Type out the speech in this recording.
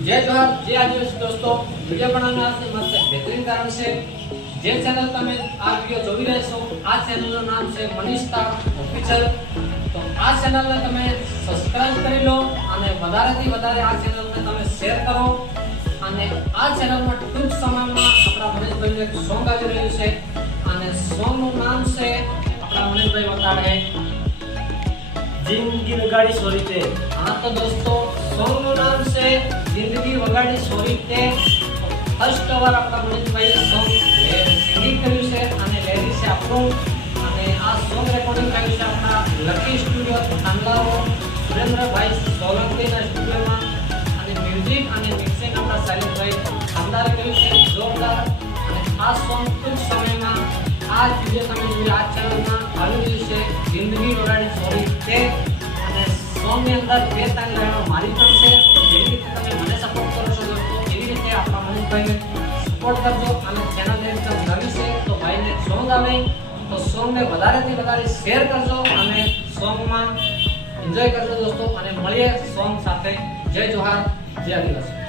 जय जोहार जय आदिवासी दोस्तों वीडियो बनाना मस्त बेहतरीन कारण से जे चैनल તમે આ વિડિયો જોઈ રહ્યા છો આ ચેનલનું નામ છે મનીષતા ઓફિશિયલ તો આ ચેનલને તમે સબસ્ક્રાઇબ કરી લો અને વધારેથી વધારે આ ચેનલને તમે શેર કરો અને આ ચેનલમાં ટૂંક સમયમાં આપણા મનીષભાઈનું એક સોંગ આવી રહ્યું છે અને સોંગનું નામ છે આપણા મનીષભાઈ વગાડે जिंदगी वगाड़ी सोरी ते। हाँ तो दोस्तों सॉन्ग નું નામ છે જિંદગી વગાડી સોરી તે ફર્સ્ટ કવર આપણા મનીષભાઈ સોંગ સિંગિંગ કર્યું છે અને લેરી છે આપણું અને આ સોંગ રેકોર્ડિંગ કર્યું છે આપણા લકી સ્ટુડિયો થાંગલાઓ સુરેન્દ્રભાઈ સોલંકીના સ્ટુડિયોમાં અને મ્યુઝિક અને મિક્સિંગ આપણા સાહિલભાઈ શાનદાર કર્યું છે જોરદાર અને આ સોંગ ટૂંક સમયમાં આ વિડિયો તમે જોઈ આ ચેનલમાં આવી રહ્યું છે જિંદગી વગાડી સોરી તે અને સોંગ ની અંદર બે ત્રણ લાઈનો મારી પણ છે જેવી રીતે તમે મને સપોર્ટ કરો છો દોસ્તો એવી રીતે આપણા મનીષભાઈને સપોર્ટ કરજો અને ચેનલ એકદમ નવી છે તો ભાઈને સોંગ આવે તો સોંગને વધારેથી વધારે શેર કરજો અને સોંગમાં એન્જોય કરજો દોસ્તો અને મળીએ સોંગ સાથે જય જોહાર જય આદિવાસી।